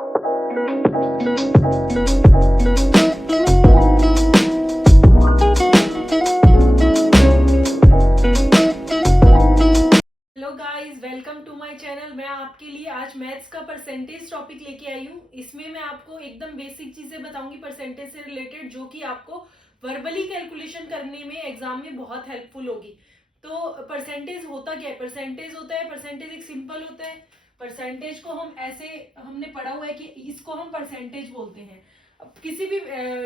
Hello guys, welcome to my channel. मैं आपके लिए आज मैथ्स का परसेंटेज टॉपिक लेके आई हूँ। इसमें मैं आपको एकदम बेसिक चीजें बताऊंगी परसेंटेज से रिलेटेड, जो कि आपको वर्बली कैलकुलेशन करने में एग्जाम में बहुत हेल्पफुल होगी। तो परसेंटेज होता क्या है? परसेंटेज होता है, परसेंटेज एक सिंपल होता है। परसेंटेज को हम ऐसे, हमने पढ़ा हुआ है कि इसको हम परसेंटेज बोलते हैं। अब किसी भी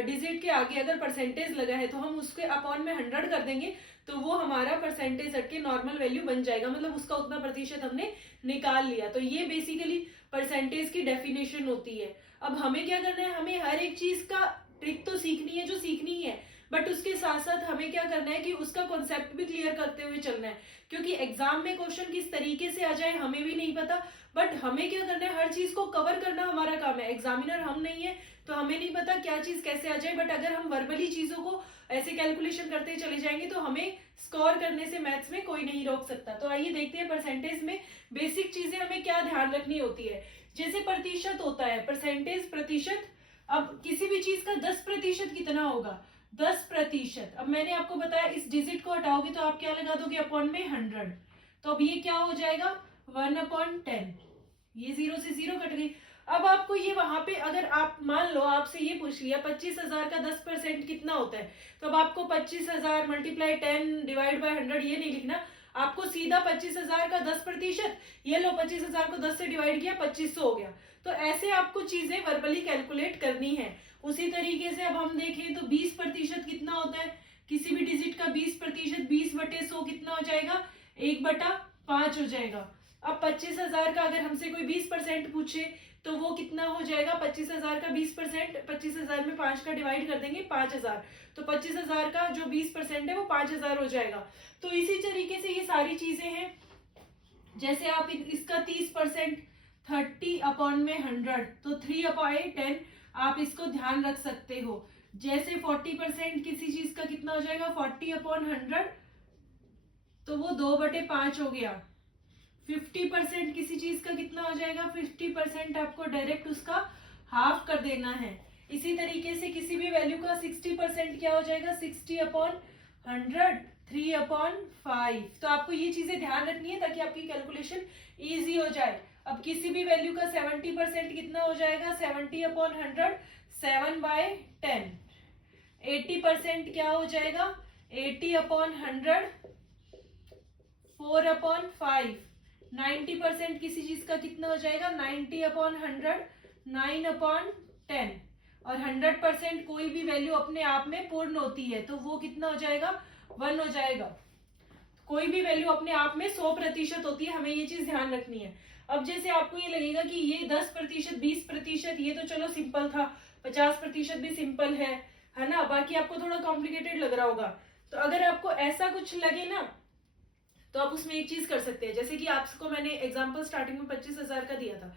डिजिट के आगे अगर परसेंटेज लगा है तो हम उसके अपॉन में 100 कर देंगे तो वो हमारा परसेंटेज हट के नॉर्मल वैल्यू बन जाएगा, मतलब उसका उतना प्रतिशत हमने निकाल लिया। तो ये बेसिकली परसेंटेज की डेफिनेशन होती है। अब हमें क्या करना है, हमें हर एक चीज का ट्रिक तो सीखनी है जो सीखनी है, बट उसके साथ साथ हमें क्या करना है कि उसका कॉन्सेप्ट भी क्लियर करते हुए चलना है, क्योंकि एग्जाम में क्वेश्चन किस तरीके से आ जाए हमें भी नहीं पता। बट हमें क्या करना है, हर चीज को कवर करना हमारा काम है। एग्जामिनर हम नहीं है तो हमें नहीं पता क्या चीज कैसे आ जाए, बट अगर हम वर्बली चीजों को ऐसे कैलकुलेशन करते चले जाएंगे तो हमें स्कोर करने से मैथ्स में कोई नहीं रोक सकता। तो आइए देखते हैं परसेंटेज में बेसिक चीजें हमें क्या ध्यान रखनी होती है। जैसे प्रतिशत होता है, परसेंटेज प्रतिशत। अब किसी भी चीज का 10% कितना होगा? 10%। अब मैंने आपको बताया इस डिजिट को हटाओगे तो आप क्या लगा दोगे अपॉन में 100। तो अब ये क्या हो जाएगा? 1/10। ये 0 से 0 कट गई। अब आपको ये वहां पे, अगर आप मान लो आपसे ये पूछ लिया 25,000 का 10% कितना होता है, तो अब आपको 25,000 मल्टीप्लाई 10 डिवाइड बाय 100 ये नहीं लिखना, आपको सीधा 25,000 का 10%, ये लो 25,000 को 10 से डिवाइड किया 2500 हो गया। तो ऐसे आपको चीजें वर्बली कैलकुलेट करनी है। उसी तरीके से अब हम देखें तो 20% कितना होता है? किसी भी डिजिट का 20%, 20/100 कितना हो जाएगा? 1/5 हो जाएगा। अब 25,000 का अगर हमसे कोई 20% पूछे तो वो कितना हो जाएगा? 25,000 का 20%, 25,000 में 5 का डिवाइड कर देंगे 5,000, तो 25,000 का जो 20% है वो 5,000 हो जाएगा। तो इसी तरीके से ये सारी चीजें हैं। जैसे आप इसका 30%, 30/100, तो 3/10 आप इसको ध्यान रख सकते हो। जैसे 40% किसी चीज का कितना हो जाएगा? 40/100, तो वो 2/5 हो गया। 50% किसी चीज का कितना हो जाएगा? 50% आपको डायरेक्ट उसका हाफ कर देना है। इसी तरीके से किसी भी वैल्यू का 60% क्या हो जाएगा? 60/100, 3/5। तो आपको ये चीजें ध्यान रखनी है ताकि आपकी कैलकुलेशन इजी हो जाए। अब किसी भी वैल्यू का 70% कितना हो जाएगा? 70/100, 7/10। 80% क्या हो जाएगा? 80/100, 4/5। 90% किसी चीज का कितना हो जाएगा? 90/100, 9/10। और 100% कोई भी वैल्यू अपने आप में पूर्ण होती है तो वो कितना हो जाएगा? 1 हो जाएगा। कोई भी वैल्यू अपने आप में 100% होती है, हमें ये चीज ध्यान रखनी है। अब जैसे आपको ये लगेगा कि ये 10%, 20%, ये तो चलो सिंपल था, 50% भी सिंपल है ना, बाकी आपको थोड़ा कॉम्प्लिकेटेड लग रहा होगा। तो अगर आपको ऐसा कुछ लगे ना तो आप उसमें एक चीज कर सकते हैं। जैसे कि आपको मैंने एग्जांपल स्टार्टिंग में 25,000 का दिया था,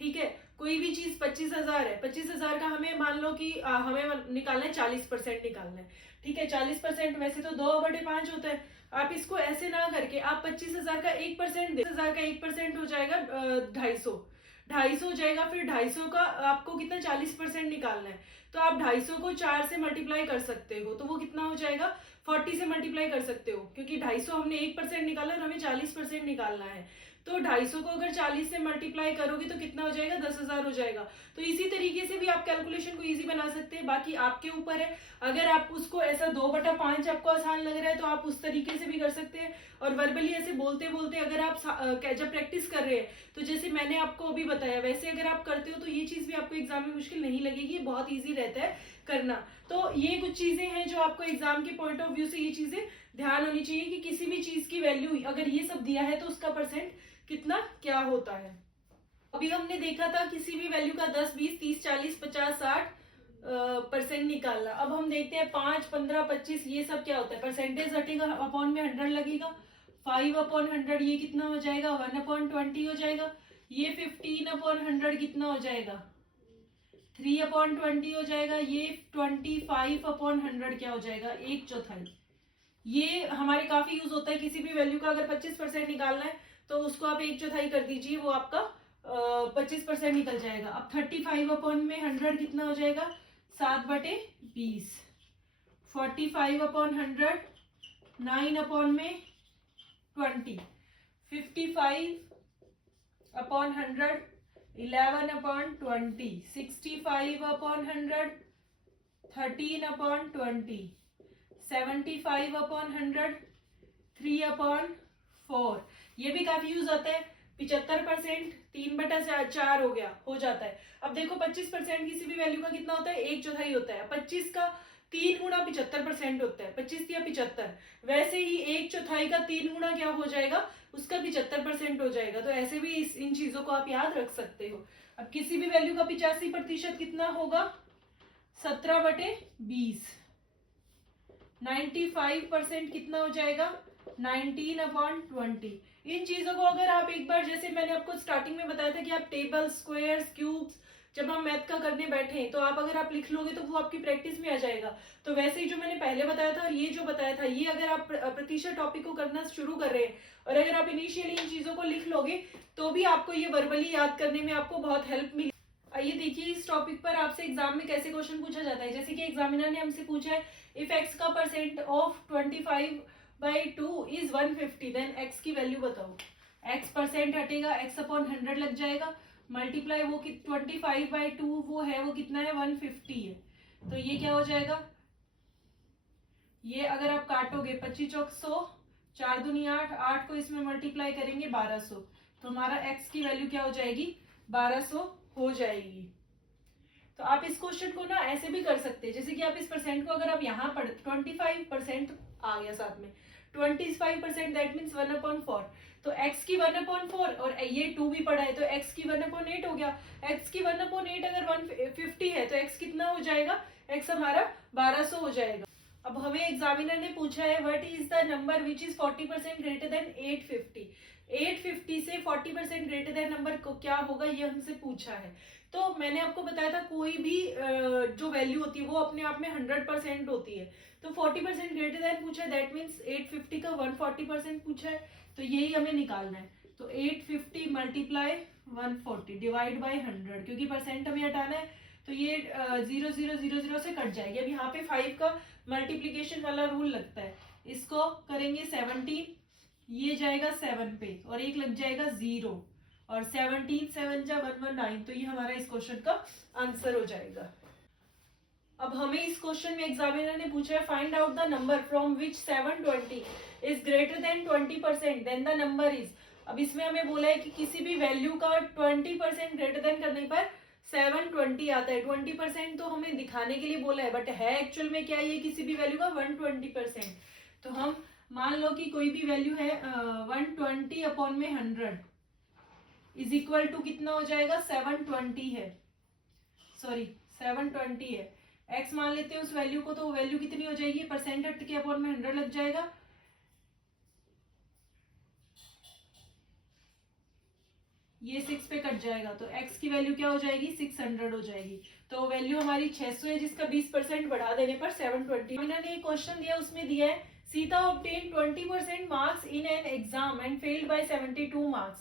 ठीक है। कोई भी चीज 25,000 है, 25,000 का हमें मान लो कि हमें निकालना है 40% निकालना है, ठीक है। 40% वैसे तो 2/5 होता है। आप इसको ऐसे ना करके आप 25,000 का 1% दे, 25,000 का 1% हो जाएगा 250, 250 हो जाएगा। फिर 250 का आपको कितना 40% निकालना है, तो आप 250 को 4 से मल्टीप्लाई कर सकते हो, तो वो कितना हो जाएगा? 40 से मल्टीप्लाई कर सकते हो, क्योंकि 250 हमने 1% निकाला और हमें 40% निकालना है। तो 250 को अगर 40 से मल्टीप्लाई करोगे तो कितना हो जाएगा? 10,000 हो जाएगा। तो इसी तरीके से भी आप कैलकुलेशन को इजी बना सकते हैं, बाकी आपके ऊपर है। अगर आप उसको ऐसा 2/5 आपको आसान लग रहा है तो आप उस तरीके से भी कर सकते हैं। और वर्बली ऐसे बोलते बोलते अगर आप जब प्रैक्टिस कर रहे हैं तो जैसे मैंने आपको अभी बताया वैसे अगर आप करते हो तो ये चीज भी आपको एग्जाम में मुश्किल नहीं लगेगी, बहुत ईजी रहता है करना। तो ये कुछ चीजें हैं जो आपको एग्जाम के पॉइंट ऑफ व्यू से ये चीजें ध्यान होनी चाहिए कि किसी भी चीज की वैल्यू अगर ये सब दिया है तो उसका परसेंट कितना क्या होता है। अभी हमने देखा था किसी भी वैल्यू का 10, 20, 30, 40, 50, 60% निकालना। अब हम देखते हैं 5, 15, 25 ये सब क्या होता है? परसेंटेज हटेगा, अपॉन में 100 लगेगा, 5/100 ये कितना हो जाएगा? 1/20 हो जाएगा। ये 15/100 कितना हो जाएगा? 3/20 हो जाएगा। ये 25/100 क्या हो जाएगा? 1/4। ये हमारे काफी यूज होता है। किसी भी वैल्यू का अगर 25% निकालना है तो उसको आप 1/4 कर दीजिए, वो आपका 25% निकल जाएगा। अब 35 अपॉन में 100 कितना हो जाएगा, 7/20। 45 अपॉन 100 9 अपॉन में 20। 55 upon 100 11 upon 20। 65 upon 100 13 upon 20। 75 upon 100 3 upon 4। ये भी काफी यूज होता है। 75% 3/4 हो जाता है। अब देखो 25% किसी भी वैल्यू का कितना होता है, 1/4 होता है। 25 का 3 गुना 75% होता है, 25 या 75। वैसे ही 1/4 का 3 गुना क्या हो जाएगा, उसका 75% हो जाएगा। तो ऐसे भी इन चीजों को आप याद रख सकते हो। अब किसी भी वैल्यू का 85% कितना होगा, 17/20। 95% कितना हो जाएगा, 19/20। इन चीजों को अगर आप एक बार, जैसे मैंने आपको स्टार्टिंग में बताया था कि आप टेबल, स्क्वायर्स, क्यूब्स जब हम मैथ का करने बैठे हैं तो अगर आप लिख लोगे तो वो आपकी प्रैक्टिस में आ जाएगा। तो वैसे ही जो मैंने पहले बताया था और ये जो बताया था, ये अगर आप प्रतिशत टॉपिक को करना शुरू कर रहे हैं और अगर आप इनिशियली इन चीजों को लिख लोगे तो भी आपको ये वर्बली याद करने में आपको बहुत हेल्प मिली। आइए देखिए इस टॉपिक पर आपसे एग्जाम में कैसे क्वेश्चन पूछा जाता है। जैसे कि एग्जामिनर ने हमसे पूछा है, इफ एक्स का percent of 25/2 is 150, then x की वैल्यू बताओ। एक्स परसेंट हटेगा, एक्स अपॉन 100 लग जाएगा, मल्टीप्लाई वो 25/2 वो है, वो कितना है, 150 है। तो ये क्या हो जाएगा, ये अगर आप काटोगे 25 चौक 100, 4 दूनी 8, 8 को इसमें मल्टीप्लाई करेंगे 1200, तो हमारा एक्स की वैल्यू क्या हो जाएगी, 1200 हो जाएगी। तो आप इस क्वेश्चन को ना ऐसे भी कर सकते हैं, जैसे कि आप इस परसेंट को अगर आप यहाँ पढ़ 25% आ गया साथ में, 25% दैट मीन्स 1/4। तो x की 1/4 और ये 2 भी पढ़ा है तो x की 1/8 हो गया। x की 1/8 अगर 150 है तो x कितना हो जाएगा, x हमारा 1200 हो जाएगा। अब हमें एग्जामिनर ने पूछा है what is the number which is 40% greater than 850। 850 से 40% ग्रेटर देन नंबर को क्या होगा, ये हमसे पूछा है। तो मैंने आपको बताया था कोई भी जो वैल्यू होती है वो अपने आप में 100% होती है। तो 40% ग्रेटर देन पूछा है, दैट मीन्स 850 का 140% पूछा है, तो यही हमें निकालना है। तो 850 मल्टीप्लाई 140 डिवाइड बाई 100, क्योंकि परसेंट हमें हटाना है तो ये 0 0 0 0 से कट जाएगी। अब यहाँ पे 5 का मल्टीप्लीकेशन वाला रूल लगता है, इसको करेंगे 17, ये जाएगा 7 पे और एक लग जाएगा 0 और 17 7 जा 119, तो ये हमारा इस क्वेश्चन का आंसर हो जाएगा। अब हमें इस क्वेश्चन में एग्जामिनर ने पूछा है find out the number from which 720 is greater than 20%, then the number is. अब इसमें हमें बोला है कि किसी भी वैल्यू का 20% ग्रेटर देन करने पर 720 आता है। 20% तो हमें दिखाने के लिए बोला है, बट है एक्चुअल में क्या ये किसी भी वैल्यू का 120%। तो हम मान लो कि कोई भी वैल्यू है 120 अपॉन में 100 इज इक्वल टू कितना हो जाएगा, 720 है, सॉरी 720 है। x मान लेते हैं उस वैल्यू को, तो वैल्यू कितनी हो जाएगी, परसेंट हट के अपॉन में 100 लग जाएगा, ये 6 पे कट जाएगा, तो x की वैल्यू क्या हो जाएगी, 600 हो जाएगी। तो वैल्यू हमारी 600 है, जिसका 20% बढ़ा देने पर 720। मैंने एक क्वेश्चन दिया, उसमें दिया है Sita obtained 20% marks in an exam and failed by 72 marks.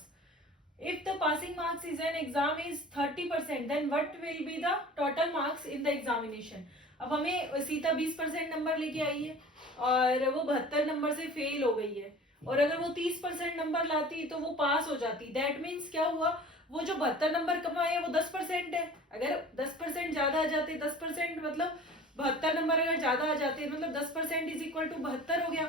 If the passing marks is an exam is 30%, then what will be the total marks in the examination? अब हमें सीता 20% नंबर लेके आई है और वो 72 नंबर से फेल हो गई है, और अगर वो 30% नंबर लाती तो वो पास हो जाती। दैट मीन्स क्या हुआ, वो जो 72 नंबर कमाए वो 10% है। अगर 10% ज्यादा आ जाते, 10% मतलब 72 नंबर अगर ज्यादा आ जाते, मतलब 10% इज इक्वल टू 72 हो गया।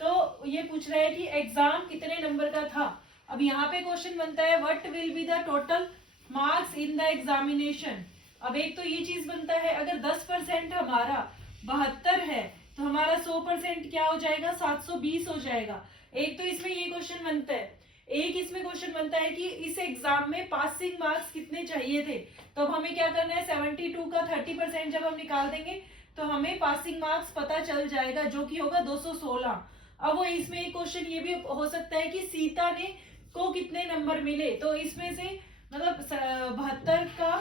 तो ये पूछ रहा है कि एग्जाम कितने नंबर का था। अब यहाँ पे क्वेश्चन बनता है what will be the total marks in the examination. अब एक तो ये चीज बनता है, अगर 10% हमारा 72 है तो हमारा 100% क्या हो जाएगा, 720 हो जाएगा। एक तो इसमें ये क्वेश्चन बनता है, एक इसमें क्वेश्चन बनता है कि इस एग्जाम में पासिंग मार्क्स कितने चाहिए थे। तो अब हमें क्या करना है, 72 का 30% जब हम निकाल देंगे तो हमें पासिंग मार्क्स पता चल जाएगा, जो कि होगा 216। अब वो इसमें एक क्वेश्चन ये भी हो सकता है कि सीता ने को कितने नंबर मिले, तो इसमें से मतलब 72 का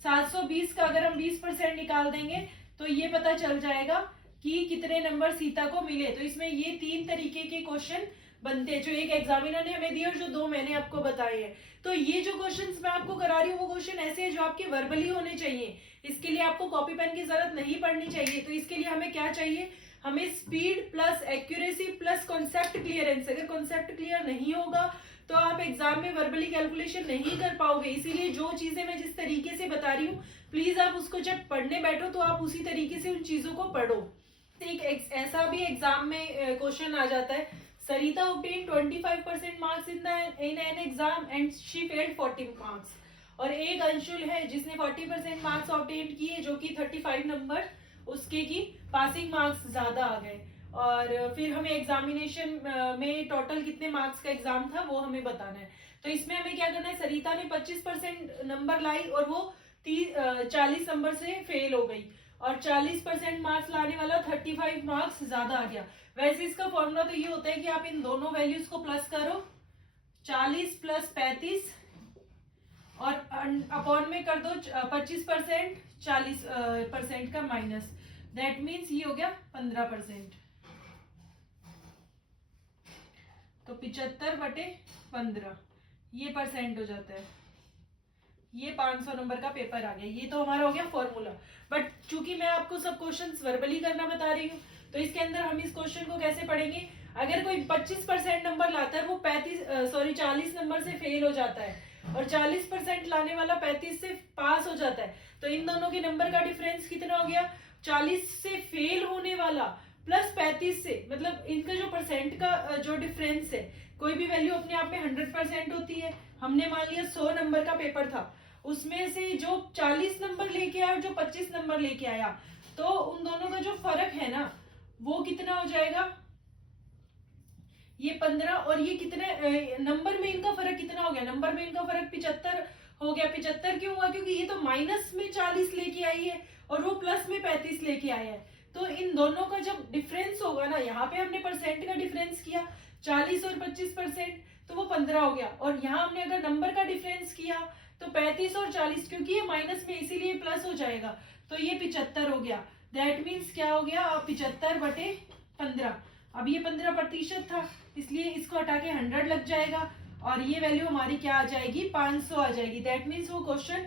720 का अगर हम 20% निकाल देंगे तो ये पता चल जाएगा कि कितने नंबर सीता को मिले। तो इसमें ये 3 तरीके के क्वेश्चन बनते हैं, जो एक एग्जामिनर ने हमें दिए और जो 2 मैंने आपको बताए हैं। तो ये जो क्वेश्चंस मैं आपको करा रही हूँ वो क्वेश्चन ऐसे हैं जो आपके वर्बली होने चाहिए। इसके लिए आपको कॉपी पेन की जरूरत नहीं पड़नी चाहिए। तो इसके लिए हमें क्या चाहिए, हमें speed plus accuracy plus concept clearance. अगर कॉन्सेप्ट क्लियर नहीं होगा तो आप एग्जाम में वर्बली कैलकुलेशन नहीं कर पाओगे। इसीलिए जो चीजें मैं जिस तरीके से बता रही हूँ प्लीज आप उसको जब पढ़ने बैठो तो आप उसी तरीके से उन चीजों को पढ़ो। एक ऐसा भी एग्जाम में क्वेश्चन आ जाता है, सरिता obtained 25% marks in an exam and she failed 40 marks. और एक अंशुल है जिसने 40% मार्क्स ऑब्टेन किए जो कि 35 नंबर उसके की पासिंग मार्क्स ज्यादा आ गए। और फिर हमें एग्जामिनेशन में टोटल कितने मार्क्स का एग्जाम था वो हमें बताना है। तो इसमें हमें क्या करना है, सरिता ने 25% नंबर लाई और वो 40 नंबर से फेल हो गई और 40% मार्क्स लाने वाला 35 मार्क्स ज्यादा आ गया। वैसे इसका फॉर्मूला तो ये होता है कि आप इन दोनों वैल्यूज को प्लस करो, 40 प्लस 35 और अपॉन में कर दो 25%, 40% का माइनस, दैट मीन्स ये हो गया 15%। तो 75/15 ये परसेंट हो जाता है। ये 500 नंबर का पेपर आ गया। ये तो हमारा हो गया फॉर्मूला। बट चूंकि मैं आपको सब क्वेश्चंस वर्बली करना बता रही हूँ तो इसके अंदर हम इस क्वेश्चन को कैसे पढ़ेंगे, अगर कोई 25% नंबर लाता है वो 40 नंबर से फेल हो जाता है और 40% लाने वाला 35 से पास हो जाता है। तो इन दोनों के नंबर का डिफरेंस कितना हो गया, 40 से फेल होने वाला प्लस 35 से, मतलब इनका जो परसेंट का जो डिफरेंस है, कोई भी वैल्यू अपने आप में 100% होती है। हमने मान लिया 100 नंबर का पेपर था, उसमें से जो 40 नंबर लेके आया और जो 25 नंबर लेके आया, तो उन दोनों का जो फर्क है ना वो कितना हो जाएगा, ये 15। और ये कितने नंबर में इनका फर्क कितना हो गया, नंबर में इनका फर्क 75 हो गया। 75 क्यों हुआ, क्योंकि ये तो माइनस में 40 लेके आई है और वो प्लस में 35 लेके आया है। तो इन दोनों का जब डिफरेंस होगा ना, यहाँ पे हमने परसेंट का डिफरेंस किया 40 और 25%, तो वो 15 हो गया। और यहाँ हमने अगर नंबर का डिफरेंस किया तो 35 और 40, क्योंकि ये माइनस में इसीलिए प्लस हो जाएगा, तो ये 75 हो गया। दैट मीन्स क्या हो गया, 75/15। अब ये 15% था इसलिए इसको हटा के 100 लग जाएगा और ये वैल्यू हमारी क्या आ जाएगी, 500 आ जाएगी। दैट मीन्स वो क्वेश्चन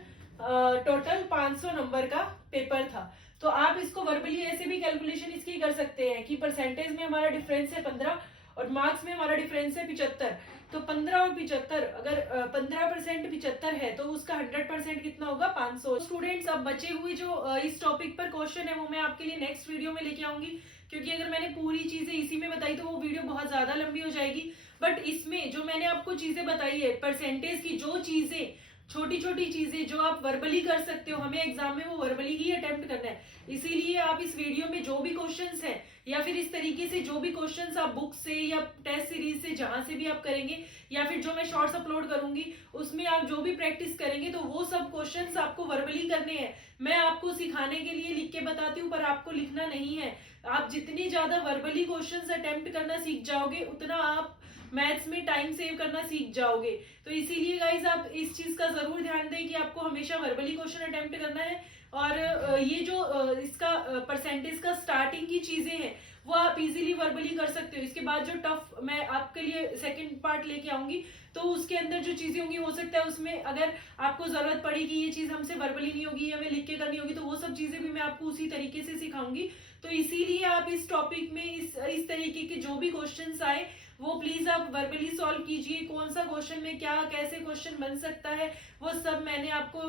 टोटल 500 नंबर का पेपर था। तो आप इसको वर्बली ऐसे भी कैलकुलेशन इसकी कर सकते हैं कि परसेंटेज में हमारा डिफरेंस है 15 और मार्क्स में हमारा डिफरेंस है 75। तो 15 और 75, अगर 15% 75 है तो उसका 100% कितना होगा, 500। स्टूडेंट्स अब बचे हुए जो इस टॉपिक पर क्वेश्चन है वो मैं आपके लिए नेक्स्ट वीडियो में लेके आऊंगी, क्योंकि अगर मैंने पूरी चीजें इसी में बताई तो वो वीडियो बहुत ज्यादा लंबी हो जाएगी। बट इसमें जो मैंने आपको चीजें बताई है परसेंटेज की, जो चीजें छोटी छोटी चीजें जो आप वर्बली कर सकते हो, हमें एग्जाम में वो वर्बली ही अटेम्प्ट करना है। इसीलिए आप इस वीडियो में जो भी क्वेश्चंस हैं या फिर इस तरीके से जो भी क्वेश्चंस आप बुक से या टेस्ट सीरीज से जहां से भी आप करेंगे या फिर जो मैं शॉर्ट्स अपलोड करूंगी उसमें आप जो भी प्रैक्टिस करेंगे तो वो सब क्वेश्चंस आपको वर्बली करने हैं। मैं आपको सिखाने के लिए लिख के बताती हूँ पर आपको लिखना नहीं है। आप जितनी ज्यादा वर्बली क्वेश्चंस अटेम्प्ट करना सीख जाओगे उतना आप मैथ्स में टाइम सेव करना सीख जाओगे। तो इसीलिए गाइज आप इस चीज का जरूर ध्यान दें कि आपको हमेशा वर्बली क्वेश्चन अटेम्प्ट करना है। और ये जो इसका परसेंटेज का स्टार्टिंग की चीजें हैं वो आप इजीली वर्बली कर सकते हो। इसके बाद जो टफ मैं आपके लिए सेकंड पार्ट लेके आऊंगी तो उसके अंदर जो चीजें होंगी हो सकता है उसमें अगर आपको जरूरत पड़ी कि ये चीज हमसे वर्बली नहीं होगी या मैं लिख के करनी होगी तो वो सब चीजें भी मैं आपको उसी तरीके से सिखाऊंगी। तो इसीलिए आप इस टॉपिक में इस तरीके के जो भी क्वेश्चंस आए वो प्लीज आप वर्बली सॉल्व कीजिए। कौन सा क्वेश्चन में क्या कैसे क्वेश्चन बन सकता है वो सब मैंने आपको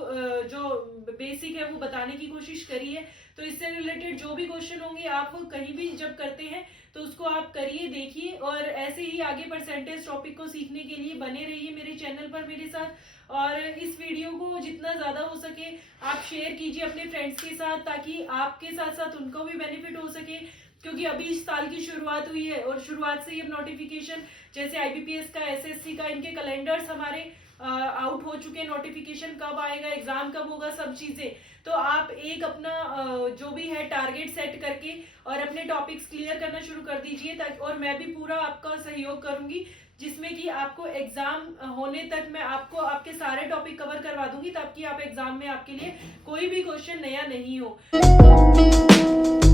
जो बेसिक है वो बताने की कोशिश करी है। तो इससे रिलेटेड जो भी क्वेश्चन होंगे आप कहीं भी जब करते हैं तो उसको आप करिए, देखिए और ऐसे ही आगे परसेंटेज टॉपिक को सीखने के लिए बने रहिए मेरे चैनल पर मेरे साथ। और इस वीडियो को जितना ज्यादा हो सके आप शेयर कीजिए अपने फ्रेंड्स के साथ ताकि आपके साथ साथ उनको भी बेनिफिट हो सके, क्योंकि अभी इस साल की शुरुआत हुई है और शुरुआत से ही अब नोटिफिकेशन जैसे आईबीपीएस का एसएससी का इनके कैलेंडर्स हमारे आउट हो चुके हैं, नोटिफिकेशन कब आएगा एग्जाम कब होगा सब चीजें। तो आप एक अपना जो भी है टारगेट सेट करके और अपने टॉपिक्स क्लियर करना शुरू कर दीजिए ताकि और मैं भी पूरा आपका सहयोग करूंगी जिसमें कि आपको एग्जाम होने तक मैं आपको आपके सारे टॉपिक कवर करवा दूंगी ताकि आप एग्जाम में आपके लिए कोई भी क्वेश्चन नया नहीं हो।